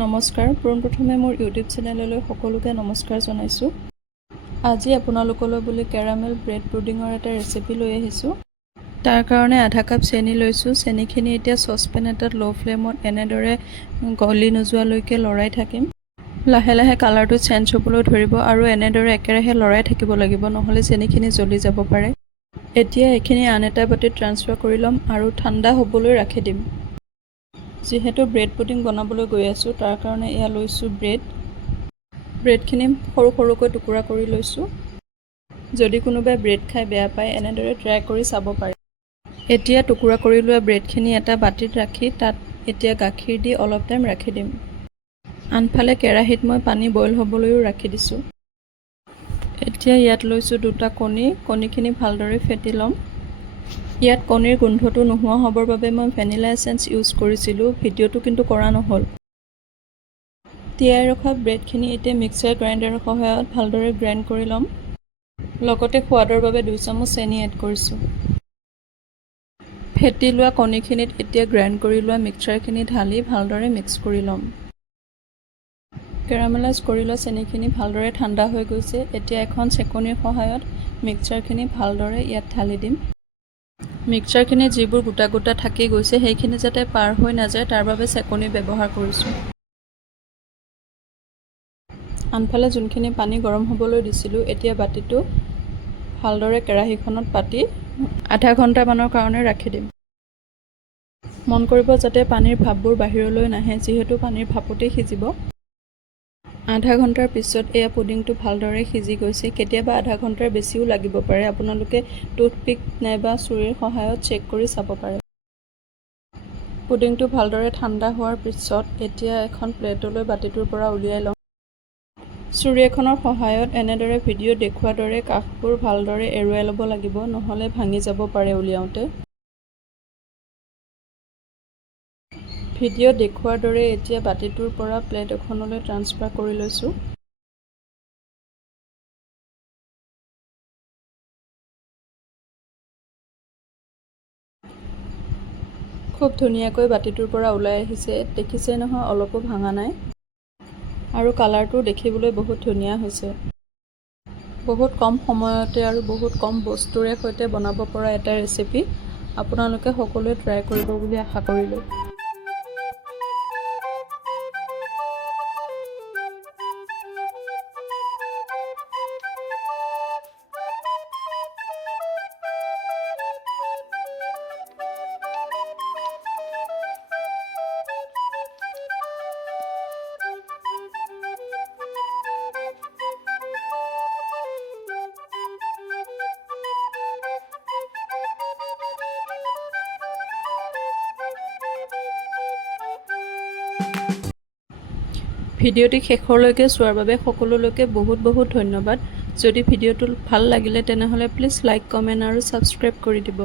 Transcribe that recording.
নমস্কাৰ, পোনপ্ৰথমে মোৰ ইউটিউব চেনেললৈ সকলোকে নমস্কাৰ জনাইছোঁ। আজি আপোনালোকলৈ বুলি কেৰামেল ব্ৰেড পুডিঙৰ এটা ৰেচিপি লৈ আহিছোঁ। তাৰ কাৰণে আধা কাপ চেনি লৈছোঁ। চেনিখিনি এতিয়া চচপেন এটাত ল' ফ্লেমত এনেদৰে গলি নোযোৱালৈকে লৰাই থাকিম। লাহে লাহে কালাৰটো চেঞ্জ হ'বলৈ ধৰিব আৰু এনেদৰে একেৰাহে লৰাই থাকিব লাগিব, নহ'লে চেনিখিনি জ্বলি যাব পাৰে। এতিয়া এইখিনি আন এটা বাতিত ট্ৰান্সফাৰ কৰি ল'ম আৰু ঠাণ্ডা হ'বলৈ ৰাখি দিম। যিহেতু ব্ৰেড পুডিং বনাবলৈ গৈ আছোঁ, তাৰ কাৰণে এয়া লৈছোঁ ব্ৰেডখিনি সৰু সৰুকৈ টুকুৰা কৰি লৈছোঁ। যদি কোনোবাই ব্ৰেড খাই বেয়া পায়, এনেদৰে ট্ৰাই কৰি চাব পাৰে। এতিয়া টুকুৰা কৰি লোৱা ব্ৰেডখিনি এটা বাতিত ৰাখি তাত এতিয়া গাখীৰ দি অলপ টাইম ৰাখি দিম। আনফালে কেৰাহীত মই পানী বইল হ'বলৈও ৰাখি দিছোঁ। এতিয়া ইয়াত লৈছোঁ দুটা কণীখিনি ভালদৰে ফেটি ল'ম। ইয়াত কণীৰ গোন্ধটো নোহোৱা হ'বৰ বাবে মই ভেনিলা এছেঞ্চ ইউজ কৰিছিলোঁ, ভিডিঅ'টো কিন্তু কৰা নহ'ল। তিয়াই ৰখা ব্ৰেডখিনি এতিয়া মিক্সাৰ গ্ৰাইণ্ডাৰৰ সহায়ত ভালদৰে গ্ৰাইণ্ড কৰি ল'ম। লগতে সোৱাদৰ বাবে 2 চামুচ চেনি এড কৰিছোঁ। ফেটি লোৱা কণীখিনিত এতিয়া গ্ৰাইণ্ড কৰি লোৱা মিক্সাৰখিনি ঢালি ভালদৰে মিক্স কৰি ল'ম। কেৰামেলাইজ কৰি লোৱা চেনিখিনি ভালদৰে ঠাণ্ডা হৈ গৈছে। এতিয়া এখন চেকনিৰ সহায়ত মিক্সাৰখিনি ভালদৰে ইয়াত ঢালি দিম। মিক্সাৰখিনি যিবোৰ গোটা গোটা থাকি গৈছে, সেইখিনি যাতে পাৰ হৈ নাযায় তাৰ বাবে চেকনি ব্যৱহাৰ কৰিছোঁ। আনফালে যোনখিনি পানী গৰম হ'বলৈ দিছিলোঁ, এতিয়া বাতিটো ভালদৰে কেৰাহীখনত পাতি আধা ঘণ্টামানৰ কাৰণে ৰাখি দিম। মন কৰিব যাতে পানীৰ ভাপবোৰ বাহিৰলৈ নাহে, যিহেতু পানীৰ ভাপতেই সিজিব। আধা ঘণ্টাৰ পিছত এয়া পুডিংটো ভালদৰে সিজি গৈছে। কেতিয়াবা আধা ঘণ্টাৰ বেছিও লাগিব পাৰে। আপোনালোকে টুথপিক নাইবা ছুৰীৰ সহায়ত চেক কৰি চাব পাৰে। পুডিংটো ভালদৰে ঠাণ্ডা হোৱাৰ পিছত এতিয়া এখন প্লেটলৈ বাতিটোৰ পৰা উলিয়াই ল'ম। ছুৰী এখনৰ সহায়ত এনেদৰে ভিডিঅ'ত দেখুওৱাৰ দৰে কাষবোৰ ভালদৰে এৰুৱাই ল'ব লাগিব, নহ'লে ভাঙি যাব পাৰে উলিয়াওঁতে। ভিডিঅ'ত দেখুওৱাৰ দৰে এতিয়া বাতিটোৰ পৰা প্লেট এখনলৈ ট্ৰান্সফাৰ কৰি লৈছোঁ। খুব ধুনীয়াকৈ বাতিটোৰ পৰা ওলাই আহিছে। দেখিছে নহয়, অলপো ভাঙা নাই। আৰু কালাৰটো দেখিবলৈ বহুত ধুনীয়া হৈছে। বহুত কম সময়তে আৰু বহুত কম বস্তুৰে সৈতে বনাব পৰা এটা ৰেচিপি। আপোনালোকে সকলোৱে ট্ৰাই কৰিব বুলি আশা কৰিলোঁ। ভিডিঅ'টি শেষলৈকে চোৱাৰ বাবে সকলোলৈকে বহুত বহুত ধন্যবাদ। যদি ভিডিঅ'টো ভাল লাগিলে তেনেহ'লে প্লিজ লাইক, কমেণ্ট আৰু ছাবস্ক্ৰাইব কৰি দিব।